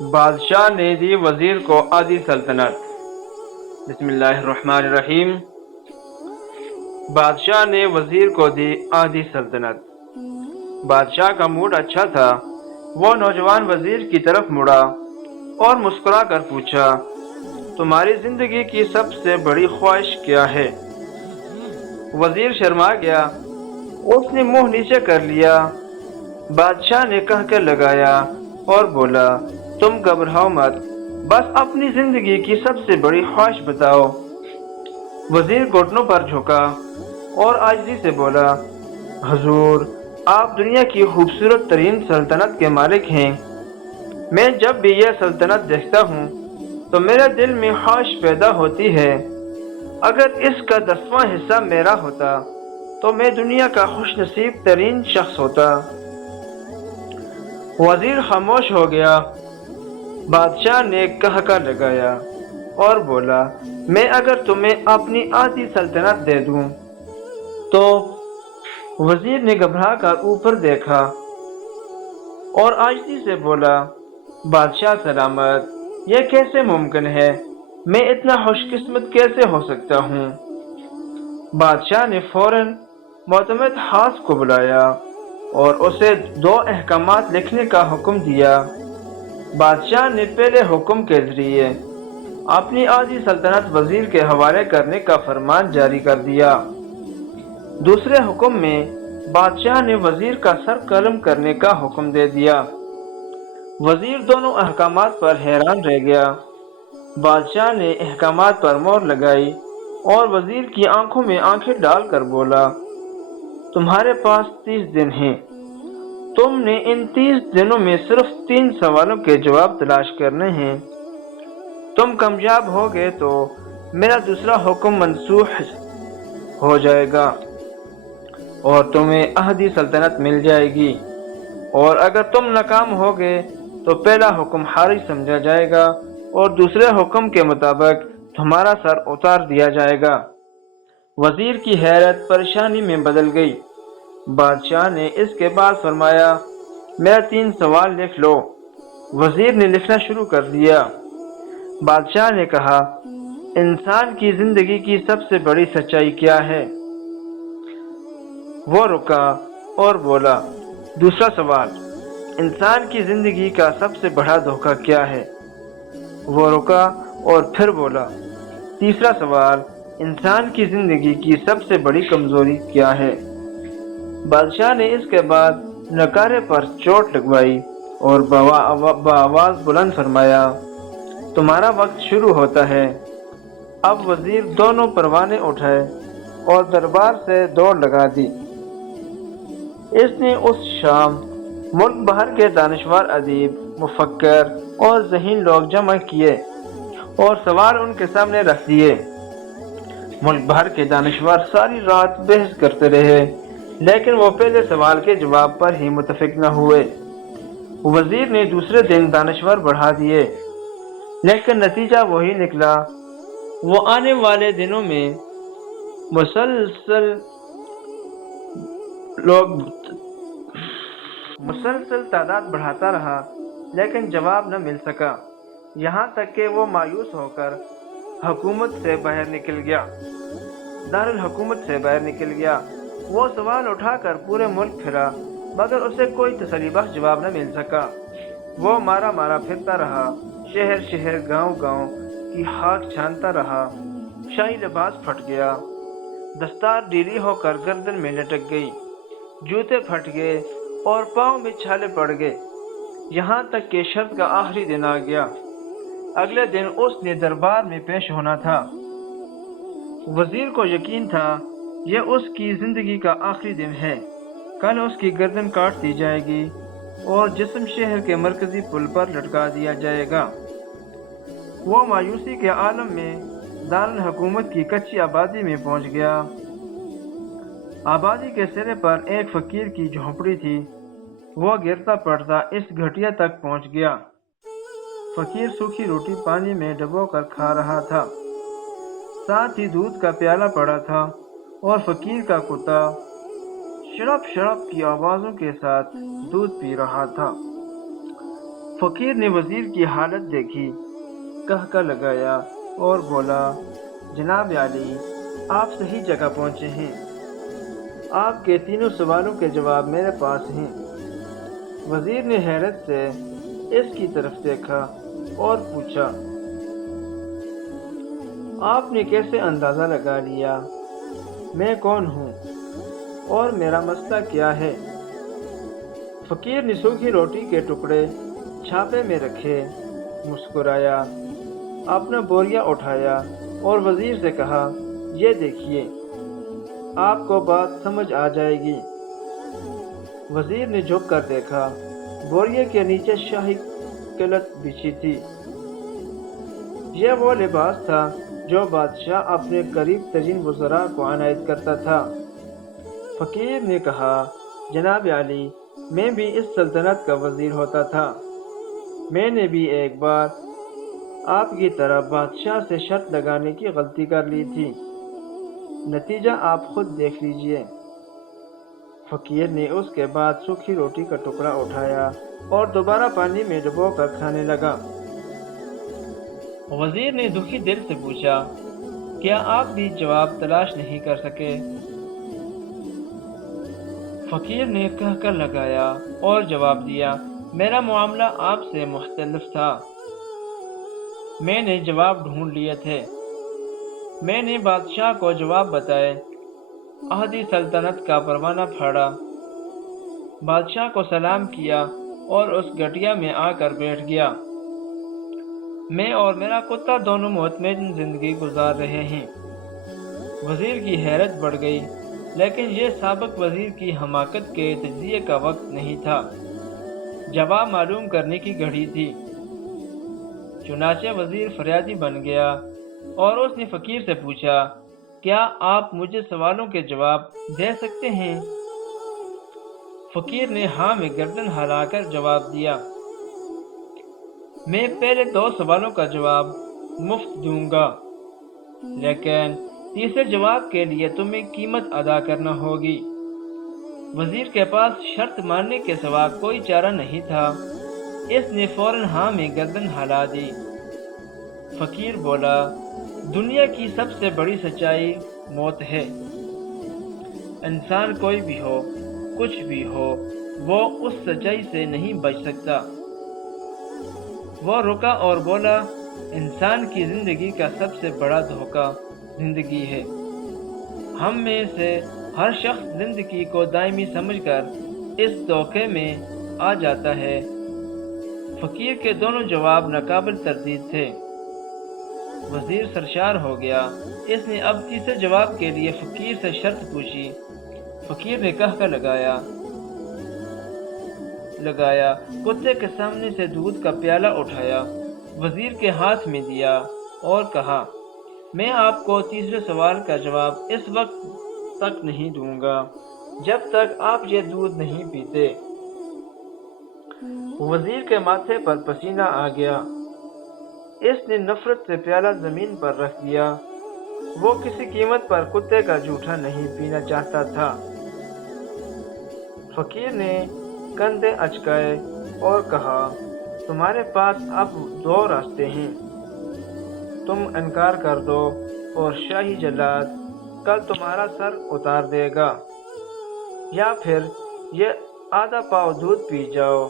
بادشاہ نے دی وزیر کو آدھی سلطنت۔ بسم اللہ الرحمن الرحیم۔ بادشاہ نے وزیر کو دی آدھی سلطنت۔ بادشاہ کا موڈ اچھا تھا۔ وہ نوجوان وزیر کی طرف مڑا اور مسکرا کر پوچھا، تمہاری زندگی کی سب سے بڑی خواہش کیا ہے؟ وزیر شرما گیا۔ اس نے منہ نیچے کر لیا۔ بادشاہ نے کہہ لگایا اور بولا، تم گھبراؤ مت، بس اپنی زندگی کی سب سے بڑی خواہش بتاؤ۔ وزیر گھٹنوں پر جھکا اور عاجزی سے بولا، حضور، آپ دنیا کی خوبصورت ترین سلطنت کے مالک ہیں۔ میں جب بھی یہ سلطنت دیکھتا ہوں تو میرے دل میں خواہش پیدا ہوتی ہے، اگر اس کا 10واں حصہ میرا ہوتا تو میں دنیا کا خوش نصیب ترین شخص ہوتا۔ وزیر خاموش ہو گیا۔ بادشاہ نے کہا لگایا اور بولا، میں اگر تمہیں اپنی آدھی سلطنت دے دوں تو؟ وزیر نے گھبرا کر اوپر دیکھا اور عاجزی سے بولا، بادشاہ سلامت، یہ کیسے ممکن ہے؟ میں اتنا خوش قسمت کیسے ہو سکتا ہوں؟ بادشاہ نے فوراً معتمد خاص کو بلایا اور اسے 2 احکامات لکھنے کا حکم دیا۔ بادشاہ نے پہلے حکم کے ذریعے اپنی آدھی سلطنت وزیر کے حوالے کرنے کا فرمان جاری کر دیا۔ دوسرے حکم میں بادشاہ نے وزیر کا سر قلم کرنے کا حکم دے دیا۔ وزیر دونوں احکامات پر حیران رہ گیا۔ بادشاہ نے احکامات پر مہر لگائی اور وزیر کی آنکھوں میں آنکھیں ڈال کر بولا، تمہارے پاس 30 دن ہیں۔ تم نے ان 30 دنوں میں صرف 3 سوالوں کے جواب تلاش کرنے ہیں۔ تم کامیاب ہو گئے تو میرا دوسرا حکم منسوخ ہو جائے گا اور تمہیں آدھی سلطنت مل جائے گی، اور اگر تم ناکام ہو گئے تو پہلا حکم خارج سمجھا جائے گا اور دوسرے حکم کے مطابق تمہارا سر اتار دیا جائے گا۔ وزیر کی حیرت پریشانی میں بدل گئی۔ بادشاہ نے اس کے بعد فرمایا، میرا 3 سوال لکھ لو۔ وزیر نے لکھنا شروع کر دیا۔ بادشاہ نے کہا، انسان کی زندگی کی سب سے بڑی سچائی کیا ہے؟ وہ رکا اور بولا، دوسرا سوال، انسان کی زندگی کا سب سے بڑا دھوکہ کیا ہے؟ وہ رکا اور پھر بولا، تیسرا سوال، انسان کی زندگی کی سب سے بڑی کمزوری کیا ہے؟ بادشاہ نے اس کے بعد نکارے پر چوٹ لگوائی اور بآواز بلند فرمایا، تمہارا وقت شروع ہوتا ہے۔ اب وزیر دونوں پروانے اٹھائے اور دربار سے دوڑ لگا دی۔ اس نے اس شام ملک بھر کے دانشور ادیب، مفکر اور ذہین لوگ جمع کیے اور سوال ان کے سامنے رکھ دیے۔ ملک بھر کے دانشور ساری رات بحث کرتے رہے، لیکن وہ پہلے سوال کے جواب پر ہی متفق نہ ہوئے۔ وزیر نے دوسرے دن دانشور بڑھا دیے، لیکن نتیجہ وہی نکلا۔ وہ آنے والے دنوں میں مسلسل تعداد بڑھاتا رہا، لیکن جواب نہ مل سکا، یہاں تک کہ وہ مایوس ہو کر حکومت سے باہر نکل گیا۔ دارالحکومت سے باہر نکل گیا۔ وہ سوال اٹھا کر پورے ملک پھرا، مگر اسے کوئی تسلی بخش جواب نہ مل سکا۔ وہ مارا پھرتا رہا، شہر شہر، گاؤں گاؤں کی خاک چھانتا رہا۔ شاہی لباس پھٹ گیا، دستار ڈھیلی ہو کر گردن میں لٹک گئی، جوتے پھٹ گئے اور پاؤں میں چھالے پڑ گئے، یہاں تک کہ شرط کا آخری دن آ گیا۔ اگلے دن اس نے دربار میں پیش ہونا تھا۔ وزیر کو یقین تھا یہ اس کی زندگی کا آخری دن ہے۔ کل اس کی گردن کاٹ دی جائے گی اور جسم شہر کے مرکزی پل پر لٹکا دیا جائے گا۔ وہ مایوسی کے عالم میں دارالحکومت کی کچی آبادی میں پہنچ گیا۔ آبادی کے سرے پر ایک فقیر کی جھونپڑی تھی۔ وہ گرتا پڑتا اس گھٹیا تک پہنچ گیا۔ فقیر سوکھی روٹی پانی میں ڈبو کر کھا رہا تھا، ساتھ ہی دودھ کا پیالہ پڑا تھا اور فقیر کا کتا شڑپ شڑپ کی آوازوں کے ساتھ دودھ پی رہا تھا۔ فقیر نے وزیر کی حالت دیکھی، کہکا لگایا اور بولا، جناب عالی، آپ صحیح جگہ پہنچے ہیں، آپ کے تینوں سوالوں کے جواب میرے پاس ہیں۔ وزیر نے حیرت سے اس کی طرف دیکھا اور پوچھا، آپ نے کیسے اندازہ لگا لیا میں کون ہوں اور میرا مسئلہ کیا ہے؟ فقیر نے سوکھی روٹی کے ٹکڑے چھاپے میں رکھے، مسکرایا، اپنا بوریا اٹھایا اور وزیر سے کہا، یہ دیکھیے، آپ کو بات سمجھ آ جائے گی۔ وزیر نے جھک کر دیکھا، بوریا کے نیچے شاہی کلت بچھی تھی۔ یہ وہ لباس تھا جو بادشاہ اپنے قریب ترین وزراء کو عنایت کرتا تھا۔ فقیر نے کہا، جناب عالی، میں بھی اس سلطنت کا وزیر ہوتا تھا۔ میں نے بھی ایک بار آپ کی طرح بادشاہ سے شرط لگانے کی غلطی کر لی تھی، نتیجہ آپ خود دیکھ لیجئے۔ فقیر نے اس کے بعد سوکھی روٹی کا ٹکڑا اٹھایا اور دوبارہ پانی میں ڈبو کر کھانے لگا۔ وزیر نے دکھی دل سے پوچھا، کیا آپ بھی جواب تلاش نہیں کر سکے؟ فقیر نے کہکا لگایا اور جواب دیا، میرا معاملہ آپ سے مختلف تھا۔ میں نے جواب ڈھونڈ لیے تھے۔ میں نے بادشاہ کو جواب بتائے، آدھی سلطنت کا پروانہ پھاڑا، بادشاہ کو سلام کیا اور اس گٹیا میں آ کر بیٹھ گیا۔ میں اور میرا کتا دونوں مطمئن زندگی گزار رہے ہیں۔ وزیر کی حیرت بڑھ گئی، لیکن یہ سابق وزیر کی حماقت کے تجزیے کا وقت نہیں تھا، جواب معلوم کرنے کی گھڑی تھی۔ چنانچہ وزیر فریادی بن گیا اور اس نے فقیر سے پوچھا، کیا آپ مجھے سوالوں کے جواب دے سکتے ہیں؟ فقیر نے ہاں میں گردن ہلا کر جواب دیا، میں پہلے 2 سوالوں کا جواب مفت دوں گا، لیکن تیسرے جواب کے لیے تمہیں قیمت ادا کرنا ہوگی۔ وزیر کے پاس شرط ماننے کے سوا کوئی چارہ نہیں تھا، اس نے فوراً ہاں میں گردن ہلا دی۔ فقیر بولا، دنیا کی سب سے بڑی سچائی موت ہے۔ انسان کوئی بھی ہو، کچھ بھی ہو، وہ اس سچائی سے نہیں بچ سکتا۔ وہ رکا اور بولا، انسان کی زندگی کا سب سے بڑا دھوکہ زندگی ہے۔ ہم میں سے ہر شخص زندگی کو دائمی سمجھ کر اس دھوکے میں آ جاتا ہے۔ فقیر کے دونوں جواب ناقابل تردید تھے۔ وزیر سرشار ہو گیا۔ اس نے اب تیسرے جواب کے لیے فقیر سے شرط پوچھی۔ فقیر نے کہکا لگایا، کتے کے سامنے سے دودھ کا پیالہ اٹھایا، وزیر کے ہاتھ میں دیا اور کہا، میں آپ کو تیسرے سوال کا جواب اس وقت تک نہیں دوں گا جب تک آپ یہ دودھ نہیں پیتے۔ وزیر کے ماتھے پر پسینہ آ گیا۔ اس نے نفرت سے پیالہ زمین پر رکھ دیا۔ وہ کسی قیمت پر کتے کا جھوٹا نہیں پینا چاہتا تھا۔ فقیر نے کندھے اچکائے اور کہا، تمہارے پاس اب 2 راستے ہیں، تم انکار کر دو اور شاہی جلاد کل تمہارا سر اتار دے گا، یا پھر یہ آدھا پاؤ دودھ پی جاؤ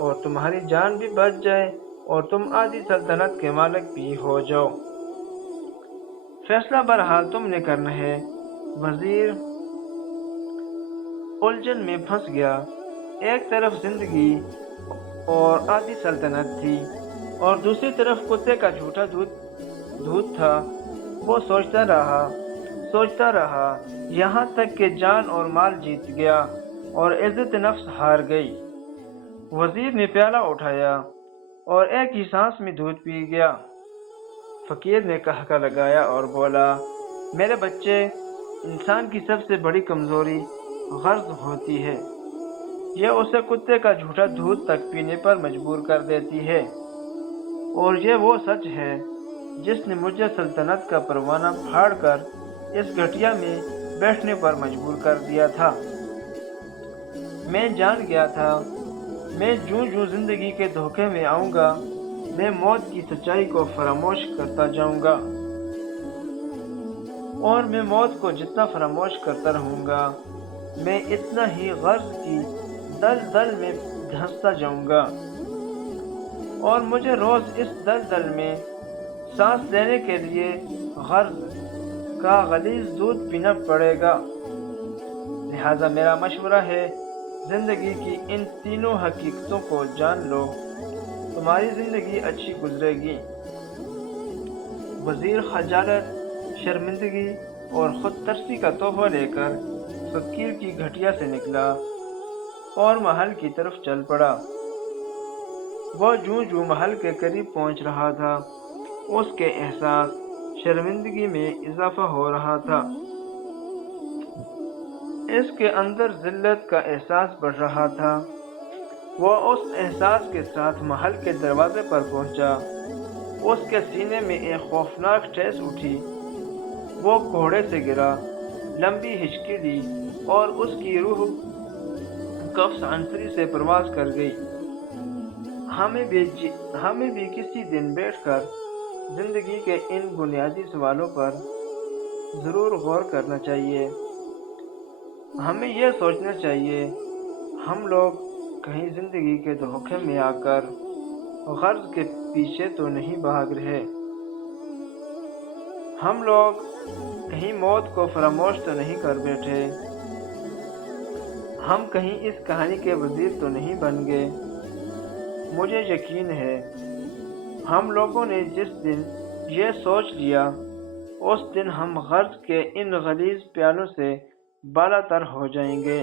اور تمہاری جان بھی بچ جائے اور تم آدھی سلطنت کے مالک بھی ہو جاؤ۔ فیصلہ بہرحال تم نے کرنا ہے۔ وزیر الجھن میں پھنس گیا۔ ایک طرف زندگی اور آدھی سلطنت تھی اور دوسری طرف کتے کا جھوٹا دودھ تھا۔ وہ سوچتا رہا یہاں تک کہ جان اور مال جیت گیا اور عزت نفس ہار گئی۔ وزیر نے پیالہ اٹھایا اور ایک ہی سانس میں دودھ پی گیا۔ فقیر نے کہکا لگایا اور بولا، میرے بچے، انسان کی سب سے بڑی کمزوری غرض ہوتی ہے، یہ اسے کتے کا جھوٹا دودھ تک پینے پر مجبور کر دیتی ہے، اور یہ وہ سچ ہے جس نے مجھے سلطنت کا پروانہ پھاڑ کر اس گٹیا میں بیٹھنے پر مجبور کر دیا تھا۔ میں جان گیا تھا میں جوں جوں زندگی کے دھوکے میں آؤں گا میں موت کی سچائی کو فراموش کرتا جاؤں گا، اور میں موت کو جتنا فراموش کرتا رہوں گا میں اتنا ہی غرض کی دل میں دھنستا جاؤں گا، اور مجھے روز اس دل میں سانس لینے کے لیے غرض کا غلیظ دودھ پینا پڑے گا۔ لہذا میرا مشورہ ہے زندگی کی ان تینوں حقیقتوں کو جان لو، تمہاری زندگی اچھی گزرے گی۔ وزیر خجالت، شرمندگی اور خود ترسی کا تحفہ لے کر فقیر کی گھٹیا سے نکلا اور محل کی طرف چل پڑا۔ وہ جوں محل کے قریب پہنچ رہا تھا اس کے احساس شرمندگی میں اضافہ ہو رہا تھا، اس کے اندر ذلت کا احساس بڑھ رہا تھا۔ وہ اس احساس کے ساتھ محل کے دروازے پر پہنچا، اس کے سینے میں ایک خوفناک ٹھیس اٹھی، وہ گھوڑے سے گرا، لمبی ہچکی لی اور اس کی روح قفس عنصری سے پرواز کر گئی۔ ہمیں بھی کسی دن بیٹھ کر زندگی کے ان بنیادی سوالوں پر ضرور غور کرنا چاہیے۔ ہمیں یہ سوچنا چاہیے ہم لوگ کہیں زندگی کے دھوکے میں آ کر غرض کے پیچھے تو نہیں بھاگ رہے، ہم لوگ کہیں موت کو فراموش تو نہیں کر بیٹھے، ہم کہیں اس کہانی کے وزیر تو نہیں بن گئے۔ مجھے یقین ہے ہم لوگوں نے جس دن یہ سوچ لیا اس دن ہم غرض کے ان غلیظ پیالوں سے بالا تر ہو جائیں گے۔